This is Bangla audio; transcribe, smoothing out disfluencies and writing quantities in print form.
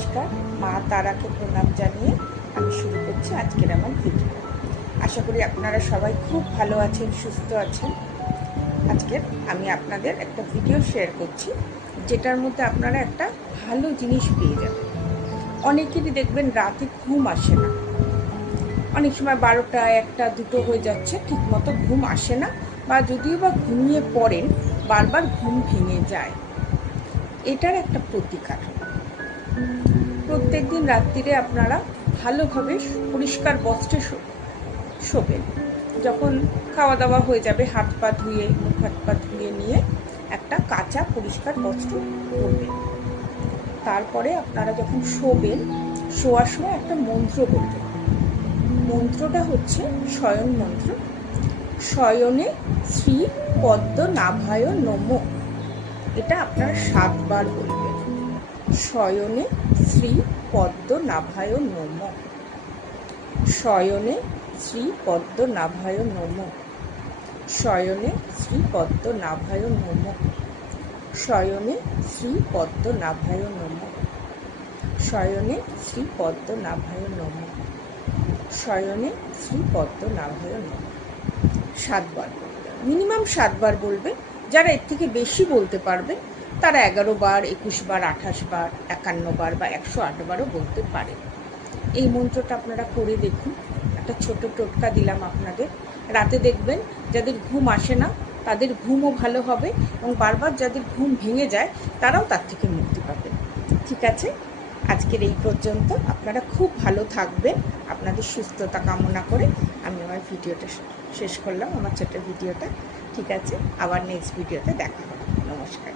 নমস্কার, মা তারাকে প্রণাম জানিয়ে আমি শুরু করছি আজকের আমার ভিডিও। আশা করি আপনারা সবাই খুব ভালো আছেন, সুস্থ আছেন। আজকের আমি আপনাদের একটা ভিডিও শেয়ার করছি, যেটার মধ্যে আপনারা একটা ভালো জিনিস পেয়ে যাবেন। অনেকেরই দেখবেন রাতে ঘুম আসে না, অনেক সময় 12টা, 1টা, 2টো হয়ে যাচ্ছে, ঠিক মতো ঘুম আসে না, বা যদিও বা ঘুমিয়ে পড়েন বারবার ঘুম ভেঙে যায়। এটার একটা প্রতিকার, প্রত্যেক দিন রাত্রিরে আপনারা ভালোভাবে পরিষ্কার বস্ত্রে শোবেন। যখন খাওয়া দাওয়া হয়ে যাবে, হাত পা ধুয়ে, মুখ হাত পা ধুয়ে নিয়ে একটা কাঁচা পরিষ্কার বস্ত্র পরবেন। তারপরে আপনারা যখন শোবেন, শোয়ার সময় একটা মন্ত্র বলবেন। মন্ত্রটা হচ্ছে শয়ন মন্ত্র। শয়নে শ্রী পদ্মনাভায় নমঃ। এটা আপনারা 7 বার বলবেন। শয়নে শ্রী পদ্মনাভায় নমঃ। শয়নে শ্রী পদ্মনাভায় নমঃ। শয়নে শ্রী পদ্মনাভায় নমঃ। শয়নে শ্রী পদ্মনাভায় নমঃ। শয়নে শ্রী পদ্মনাভায় নমঃ। শয়নে শ্রী পদ্মনাভায় নমঃ। 7 বার বলবেন, মিনিমাম 7 বার বলবেন। যারা এর থেকে বেশি বলতে পারবেন তারা 11 বার, 21 বার, 28 বার, 51 বার বা 108 বারও বলতে পারেন। এই মন্ত্রটা আপনারা করে দেখুন। একটা ছোট টোটকা দিলাম আপনাদের। রাতে দেখবেন যাদের ঘুম আসে না তাদের ঘুমও ভালো হবে, এবং বারবার যাদের ঘুম ভেঙে যায় তারাও তার থেকে মুক্তি পাবেন। ঠিক আছে, আজকের এই পর্যন্ত। আপনারা খুব ভালো থাকবেন। আপনাদের সুস্থতা কামনা করে আমি আমার ভিডিওটা শেষ করলাম, আমার ছোট ভিডিওটা। ঠিক আছে, আবার নেক্সট ভিডিওতে দেখা হবে। নমস্কার।